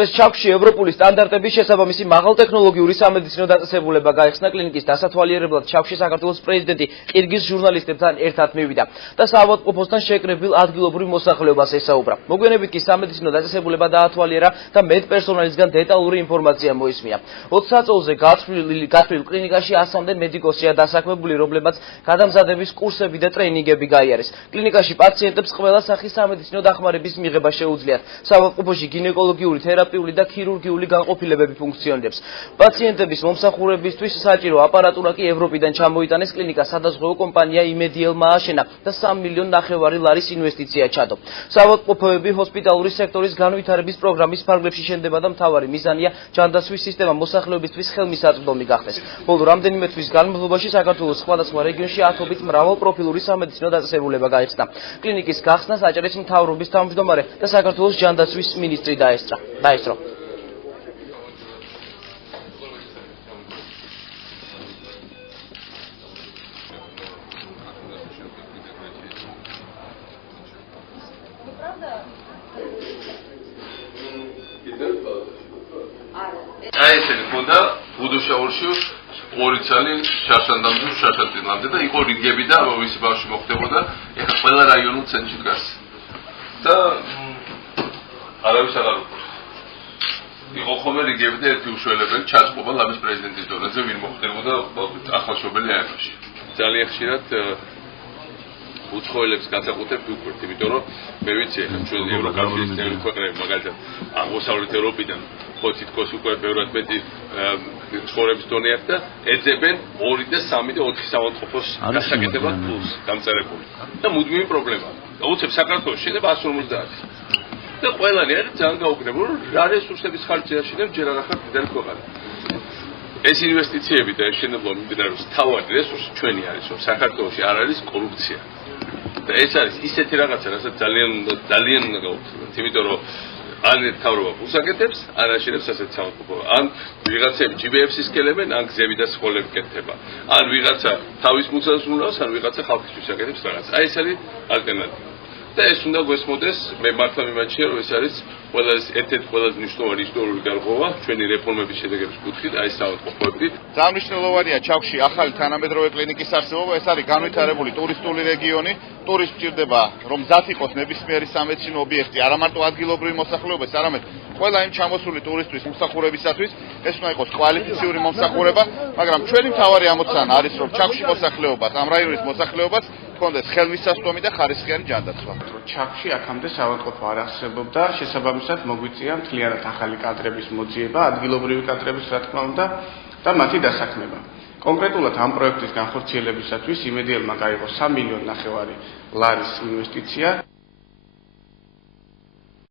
დღეს ჩაქვში ევროპული სტანდარტების შესაბამისი მაღალტექნოლოგიური სამედიცინო დაწესებულება გაიხსნა კლინიკის დასათვალიერებლად ჩაქვში საქართველოს პრეზიდენტი ყირგიზ ჟურნალისტებთან ერთად მივიდა და საავადმყოფოსთან შეკრებილ ადგილობრივ მოსახლეობას ესაუბრა. მოგვიანებით კი სამედიცინო დაწესებულება დაათვალიერა და მედპერსონალისგან დეტალური ინფორმაცია მოისმია. 20 საათზე გათვლილ კლინიკაში 100-მდე მედიკოსია დასაქმებული, რომლებმაც გადამზადების კურსები და ტრეინინგები გაიარეს. კლინიკაში პაციენტებს ყველა სახის სამედიცინო დახმარების მიღება შეუძლიათ. საავადმყოფოში გინეკოლოგიური, თერაპიული და ქირურგიული განყოფილებები ფუნქციონირებს. პაციენტების მომსახურებისთვის საჭირო აპარატურა კი ევროპიდან ჩამოიტანეს. კლინიკას სადაზღვევო კომპანია იმედიელმა ააშენა და 3,5 მილიონი ლარის ინვესტიცია ჩადო. საავადმყოფოები ჰოსპიტალური სექტორის განვითარების პროგრამის ფარგლებში შენდება და მთავარი მიზანია ჯანდაცვის სისტემა მოსახლეობისთვის ხელმისაწვდომი გახდეს. ბოლო რამდენიმე თვის განმავლობაში საქართველოს სხვადასხვა რეგიონში ათობით მრავალპროფილური სამედიცინო დაწესებულება გაიხსნა. კლინიკის გახსნას აჭარის მთავრობის თავმჯდომარე და საქართველოს ჯანდაცვის მინისტრი დაესწრო. ესენი ხონდა ბუდოშაურში ორი წელი შაშანტინამდე და იყო რიგები და ვისი ბავშვი მოხდებოდა. ეხლა ყველა რაიონულ ცენტრში დგას და არავის აღარ უყურს. იყო ხოლმე რიგები და ერთი უშველებელი ჩაწყობა ლამის პრეზიდენტის დონეზე ვინ მოხდებოდა ახალშობილი აეროში. ძალიან ხშირად უცხოელებს განსაკუთრებით ვუკვირთ, იმიტომ რომ მე ვიცი ახლა ჩვენ ევროკავშირის წევრი ქვეყნები მაგალითად აღმოსავლეთ ევროპიდან ხო თითქოს უკვე ბევრად მეტი ცხოვრების დონე აქვს და ეძებენ 2 და 3 და 4 საავადმყოფოს გასაკეთებლად ფულს დამწერებული. და მუდმივი პრობლემაა. უცებ საქართველოს შეიძლება 150. და ყველანი არის ძალიან გაუგნებელი, რომ რა რესურსების ხარჯი აშენებ ჯერ არ ახლა დიდარი ქვეყანა. ეს ინვესტიციები და ეს შენებლობა მიმდინარეობს თავად რესურსი ჩვენი არის, რომ საქართველოში არ არის კორუფცია. და ეს არის ისეთი რაღაცა, რასაც ძალიან უნდა გავუხსნათ, იმიტომ რომ ან თავრობა უსაკეთებს, ან აშენებს ასეთ საავადმყოფოებს. ან ვიღაცები GBF-ს კელებენ, ან გზები და სკოლები კეთდება. ან ვიღაცა თავის მუცელს უნავს, ან ვიღაცა ხალხისთვის აკეთებს რაღაც. აი ეს არის ალტერნატივა. და ეს უნდა გვესმოდეს, მე მართლა მიმაჩნია, რომ ეს არის ერთ-ერთი ყველაზე მნიშვნელოვანი ისტორიული გარღვევა ჩვენი რეფორმების შედეგების კუთხით, აი ეს საავადმყოფოები. ძალიან მნიშვნელოვანია ჩაქვში ახალი თანამედროვე კლინიკის არსებობა. ეს არის განვითარებული ტურისტული რეგიონი. ტურისტს სჭირდება, რომ მზად იყოს ნებისმიერი სამედიცინო ობიექტი, არა მარტო ადგილობრივი მოსახლეობის, არამედ ყველა იმ ჩამოსული ტურისტვის მომსახურებისათვის. ეს უნდა იყოს კვალიფიციური მომსახურება, მაგრამ ჩვენი მთავარი ამოცანა არის, რომ ჩაქვში მოსახლეობას, ამ რაიონის მოსახლეობას კონდეს ხელმისაწვდომი და ხარისხიანი ჯანდაცვა. ჩაქვში აქამდე საავადმყოფო არ არსებობდა, შესაბამისად მოგვიწია მთლიანად ახალი კადრების მოძიება, ადგილობრივი კადრების რა თქმა უნდა და მათი დასაქმება. კონკრეტულად ამ პროექტის განხორციელებისათვის იმედიელმა გაიღო 3,5 მილიონი ლარის ინვესტიცია.